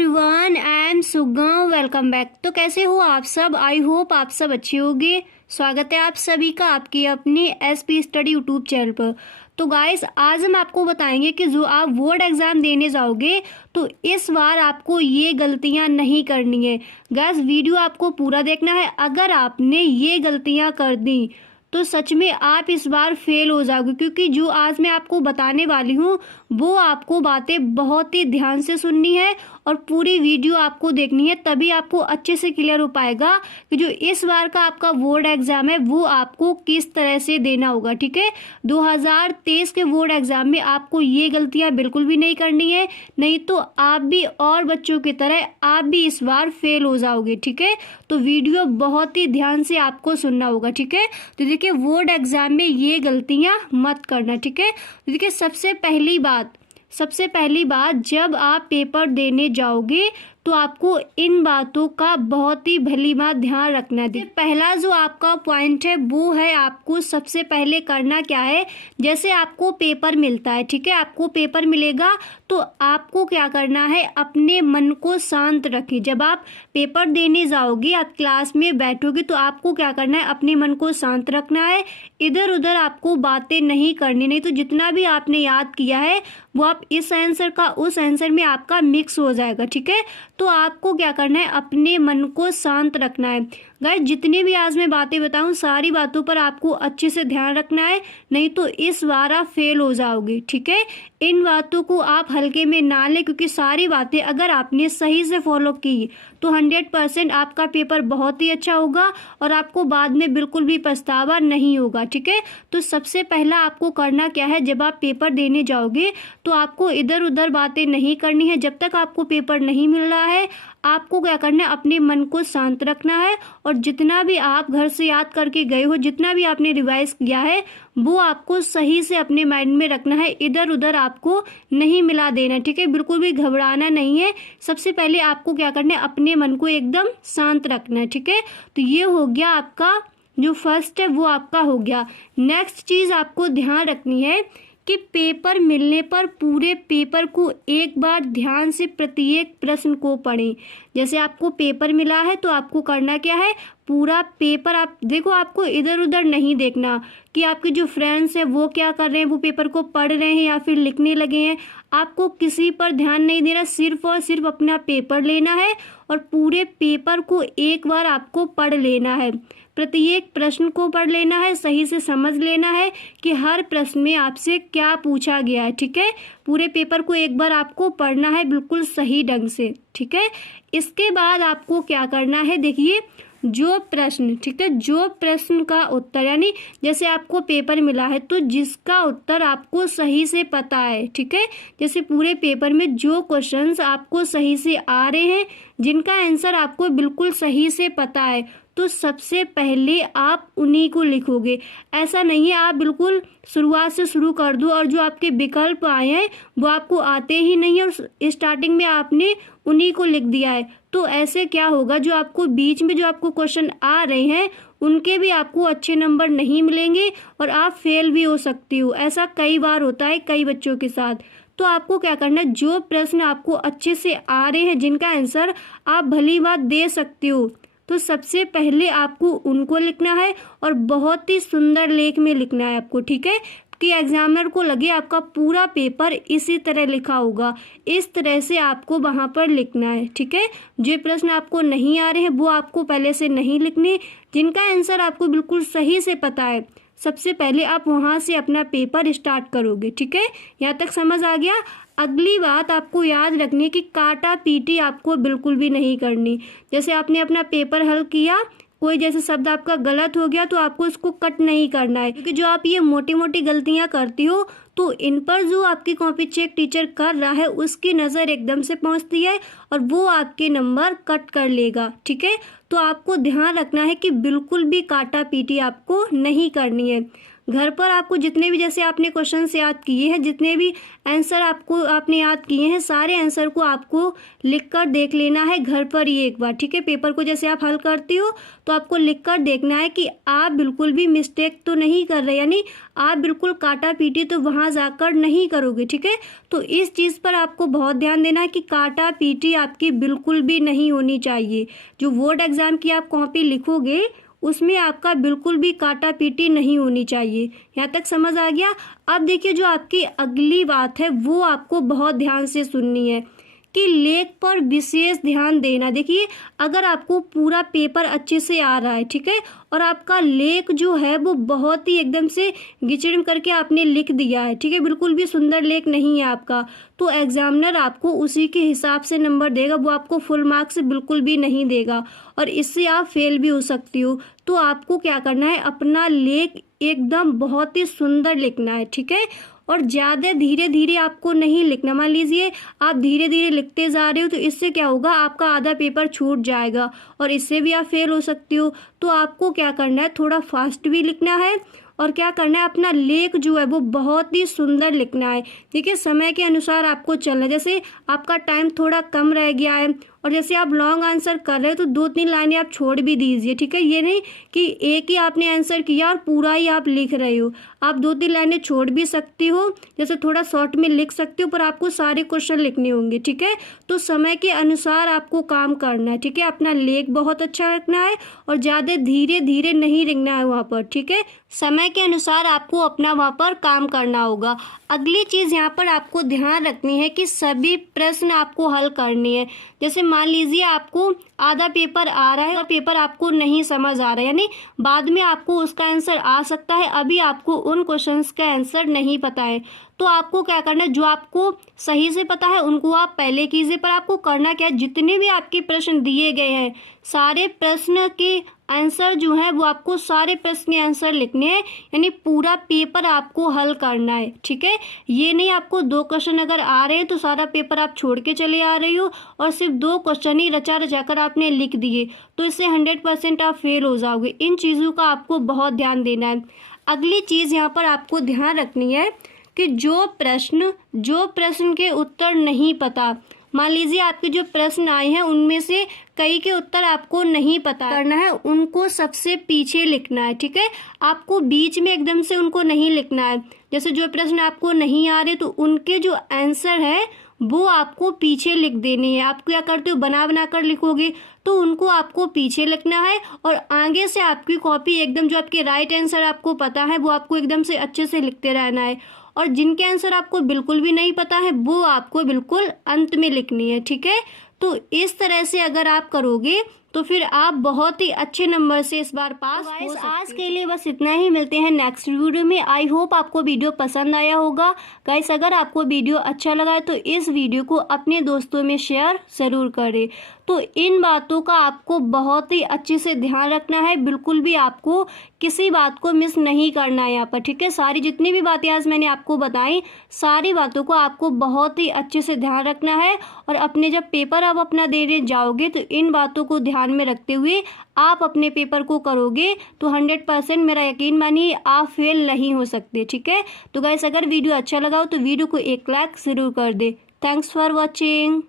Everyone, I am सुगम। Welcome back. तो कैसे हो आप सब? आई होप आप सब अच्छे होंगे। स्वागत है आप सभी का आपकी अपनी एसपी स्टडी यूट्यूब चैनल पर। तो गाइस, आज हम आपको बताएंगे कि जो आप बोर्ड एग्जाम देने जाओगे तो इस बार आपको ये गलतियां नहीं करनी है। गाइस, वीडियो आपको पूरा देखना है। अगर आपने ये गलतियां कर दी तो सच में आप इस बार फेल हो जाओगे, क्योंकि जो आज मैं आपको बताने वाली हूँ वो आपको बातें बहुत ही ध्यान से सुननी है और पूरी वीडियो आपको देखनी है, तभी आपको अच्छे से क्लियर हो पाएगा कि जो इस बार का आपका बोर्ड एग्जाम है वो आपको किस तरह से देना होगा। ठीक है, 2023 के बोर्ड एग्जाम में आपको ये गलतियां बिल्कुल भी नहीं करनी है, नहीं तो आप भी और बच्चों की तरह आप भी इस बार फेल हो जाओगे। ठीक है, तो वीडियो बहुत ही ध्यान से आपको सुनना होगा। ठीक है, तो देखिए, बोर्ड एग्जाम में ये गलतियां मत करना। ठीक है, तो देखिए, सबसे पहली बात जब आप पेपर देने जाओगे तो आपको इन बातों का बहुत ही भली बात ध्यान रखना है। पहला जो आपका पॉइंट है वो है, आपको सबसे पहले करना क्या है, जैसे आपको पेपर मिलता है, ठीक है, आपको पेपर मिलेगा तो आपको क्या करना है, अपने मन को शांत रखें। जब आप पेपर देने जाओगे, आप क्लास में बैठोगे तो आपको क्या करना है, अपने मन को शांत रखना है। इधर उधर आपको बातें नहीं करनी, नहीं तो जितना भी आपने याद किया है वो आप इस आंसर का उस आंसर में आपका मिक्स हो जाएगा। ठीक है, तो आपको क्या करना है, अपने मन को शांत रखना है। गाइस, जितनी भी आज मैं बातें बताऊं सारी बातों पर आपको अच्छे से ध्यान रखना है, नहीं तो इस बार आप फेल हो जाओगे। ठीक है, इन बातों को आप हल्के में ना लें, क्योंकि सारी बातें अगर आपने सही से फॉलो की तो 100% आपका पेपर बहुत ही अच्छा होगा और आपको बाद में बिल्कुल भी पछतावा नहीं होगा। ठीक है, तो सबसे पहला आपको करना क्या है, जब आप पेपर देने जाओगे तो आपको इधर उधर बातें नहीं करनी है। जब तक आपको पेपर नहीं मिल रहा है आपको क्या करना है, अपने मन को शांत रखना है और जितना भी आप घर से याद करके गए हो, जितना भी आपने रिवाइज किया है वो आपको सही से अपने माइंड में रखना है, इधर उधर आपको नहीं मिला देना। ठीक है, बिल्कुल भी घबराना नहीं है। सबसे पहले आपको क्या करना है, अपने मन को एकदम शांत रखना है। ठीक है, तो ये हो गया आपका जो फर्स्ट है वो आपका हो गया। नेक्स्ट चीज़ आपको ध्यान रखनी है कि पेपर मिलने पर पूरे पेपर को एक बार ध्यान से प्रत्येक प्रश्न को पढ़ें। जैसे आपको पेपर मिला है तो आपको करना क्या है, पूरा पेपर आप देखो, आपको इधर उधर नहीं देखना कि आपके जो फ्रेंड्स हैं वो क्या कर रहे हैं, वो पेपर को पढ़ रहे हैं या फिर लिखने लगे हैं। आपको किसी पर ध्यान नहीं देना, सिर्फ और सिर्फ अपना पेपर लेना है और पूरे पेपर को एक बार आपको पढ़ लेना है। प्रत्येक प्रश्न को पढ़ लेना है, सही से समझ लेना है कि हर प्रश्न में आपसे क्या पूछा गया है। ठीक है, पूरे पेपर को एक बार आपको पढ़ना है बिल्कुल सही ढंग से। ठीक है, इसके बाद आपको क्या करना है, देखिए, जो प्रश्न, ठीक है, जो प्रश्न का उत्तर, यानी जैसे आपको पेपर मिला है तो जिसका उत्तर आपको सही से पता है, ठीक है, जैसे पूरे पेपर में जो क्वेश्चंस आपको सही से आ रहे हैं, जिनका आंसर आपको बिल्कुल सही से पता है, तो सबसे पहले आप उन्हीं को लिखोगे। ऐसा नहीं है आप बिल्कुल शुरुआत से शुरू कर दो और जो आपके विकल्प आए हैं वो आपको आते ही नहीं है और स्टार्टिंग में आपने उन्हीं को लिख दिया है, तो ऐसे क्या होगा, जो आपको बीच में जो आपको क्वेश्चन आ रहे हैं उनके भी आपको अच्छे नंबर नहीं मिलेंगे और आप फेल भी हो सकती हो। ऐसा कई बार होता है कई बच्चों के साथ। तो आपको क्या करना है, जो प्रश्न आपको अच्छे से आ रहे हैं, जिनका आंसर आप भली बात दे सकते हो, तो सबसे पहले आपको उनको लिखना है और बहुत ही सुंदर लेख में लिखना है आपको। ठीक है, कि एग्जामिनर को लगे आपका पूरा पेपर इसी तरह लिखा होगा, इस तरह से आपको वहाँ पर लिखना है। ठीक है, जो प्रश्न आपको नहीं आ रहे हैं वो आपको पहले से नहीं लिखने, जिनका आंसर आपको बिल्कुल सही से पता है सबसे पहले आप वहाँ से अपना पेपर स्टार्ट करोगे। ठीक है, यहाँ तक समझ आ गया। अगली बात आपको याद रखनी है कि काटा पीटी आपको बिल्कुल भी नहीं करनी। जैसे आपने अपना पेपर हल किया, कोई जैसे शब्द आपका गलत हो गया तो आपको इसको कट नहीं करना है, क्योंकि जो आप ये मोटी मोटी गलतियां करती हो तो इन पर जो आपकी कॉपी चेक टीचर कर रहा है उसकी नज़र एकदम से पहुंचती है और वो आपके नंबर कट कर लेगा। ठीक है, तो आपको ध्यान रखना है कि बिल्कुल भी काटा पीटी आपको नहीं करनी है। घर पर आपको जितने भी जैसे आपने क्वेश्चन याद किए हैं, जितने भी आंसर आपने याद किए हैं, सारे आंसर को आपको लिख कर देख लेना है घर पर ही एक बार, ठीक है। पेपर को जैसे आप हल करती हो तो आपको लिख कर देखना है कि आप बिल्कुल भी मिस्टेक तो नहीं कर रहे, यानी आप बिल्कुल काटा पीटी तो वहाँ जाकर नहीं करोगे, ठीक है। तो इस चीज़ पर आपको बहुत ध्यान देना है कि काटा पीटी आपकी बिल्कुल भी नहीं होनी चाहिए। जो बोर्ड एग्ज़ाम की आप कॉपी लिखोगे उसमें आपका बिल्कुल भी काटा पीटी नहीं होनी चाहिए। यहाँ तक समझ आ गया। अब देखिए जो आपकी अगली बात है वो आपको बहुत ध्यान से सुननी है कि लेख पर विशेष ध्यान देना। देखिए अगर आपको पूरा पेपर अच्छे से आ रहा है, ठीक है, और आपका लेख जो है वो बहुत ही एकदम से घिचड़ करके आपने लिख दिया है, ठीक है, बिल्कुल भी सुंदर लेख नहीं है आपका, तो एग्जामिनर आपको उसी के हिसाब से नंबर देगा, वो आपको फुल मार्क्स बिल्कुल भी नहीं देगा और इससे आप फेल भी हो सकती हो। तो आपको क्या करना है, अपना लेख एकदम बहुत ही सुंदर लिखना है, ठीक है, और ज़्यादा धीरे धीरे आपको नहीं लिखना। मान लीजिए आप धीरे धीरे लिखते जा रहे हो तो इससे क्या होगा, आपका आधा पेपर छूट जाएगा और इससे भी आप फेल हो सकती हो। तो आपको क्या करना है, थोड़ा फास्ट भी लिखना है और क्या करना है, अपना लेख जो है वो बहुत ही सुंदर लिखना है। देखिए समय के अनुसार आपको चलना है। जैसे आपका टाइम थोड़ा कम रह गया है और जैसे आप लॉन्ग आंसर कर रहे हो तो 2-3 लाइनें आप छोड़ भी दीजिए, ठीक है। ये नहीं कि एक ही आपने आंसर किया और पूरा ही आप लिख रहे हो, आप 2-3 लाइनें छोड़ भी सकती हो, जैसे थोड़ा शॉर्ट में लिख सकती हो, पर आपको सारे क्वेश्चन लिखने होंगे, ठीक है। तो समय के अनुसार आपको काम करना है, ठीक है। अपना लेख बहुत अच्छा रखना है और ज़्यादा धीरे धीरे नहीं लिखना है वहाँ पर, ठीक है। समय के अनुसार आपको अपना वहाँ पर काम करना होगा। अगली चीज़ यहाँ पर आपको ध्यान रखनी है कि सभी प्रश्न आपको हल करनी है। जैसे मान लीजिए आपको आधा पेपर आ रहा है और पेपर आपको नहीं समझ आ रहा है, यानी बाद में आपको उसका आंसर आ सकता है, अभी आपको उन क्वेश्चंस का आंसर नहीं पता है। तो आपको क्या करना है, जो आपको सही से पता है उनको आप पहले कीजिए, पर आपको करना क्या है, जितने भी आपके प्रश्न दिए गए हैं सारे प्रश्न के आंसर जो है वो आपको सारे प्रश्न के आंसर लिखने हैं, यानी पूरा पेपर आपको हल करना है, ठीक है। ये नहीं आपको 2 क्वेश्चन अगर आ रहे हैं तो सारा पेपर आप छोड़ के चले आ रही हो और सिर्फ 2 क्वेश्चन ही रचा रचाकर आपने लिख दिए, तो इससे 100% आप फेल हो जाओगे। इन चीज़ों का आपको बहुत ध्यान देना है। अगली चीज़ यहाँ पर आपको ध्यान रखनी है कि जो प्रश्न के उत्तर नहीं पता, मान लीजिए आपके जो प्रश्न आए हैं उनमें से कई के उत्तर आपको नहीं पता करना है, उनको सबसे पीछे लिखना है, ठीक है। आपको बीच में एकदम से उनको नहीं लिखना है। जैसे जो प्रश्न आपको नहीं आ रहे तो उनके जो आंसर है वो आपको पीछे लिख देने हैं। आप क्या करते हो, बना कर लिखोगे तो उनको आपको पीछे लिखना है और आगे से आपकी कॉपी एकदम जो आपके राइट आंसर आपको पता है वो आपको एकदम से अच्छे से लिखते रहना है, और जिनके आंसर आपको बिल्कुल भी नहीं पता है वो आपको बिल्कुल अंत में लिखनी है, ठीक है। तो इस तरह से अगर आप करोगे तो फिर आप बहुत ही अच्छे नंबर से इस बार पास हो सकते हैं। आज के लिए बस इतना ही, मिलते हैं नेक्स्ट वीडियो में। आई होप आपको वीडियो पसंद आया होगा। गाइस अगर आपको वीडियो अच्छा लगा है तो इस वीडियो को अपने दोस्तों में शेयर ज़रूर करें। तो इन बातों का आपको बहुत ही अच्छे से ध्यान रखना है, बिल्कुल भी आपको किसी बात को मिस नहीं करना है यहाँ पर, ठीक है। सारी जितनी भी बातें आज मैंने आपको बताई सारी बातों को आपको बहुत ही अच्छे से ध्यान रखना है, और अपने जब पेपर आप अपना देने जाओगे तो इन बातों को ध्यान में रखते हुए आप अपने पेपर को करोगे तो 100% मेरा यकीन मानिए आप फेल नहीं हो सकते, ठीक है। तो गाइस अगर वीडियो अच्छा लगा हो तो वीडियो को एक लाइक ज़रूर कर दे। Thanks for watching.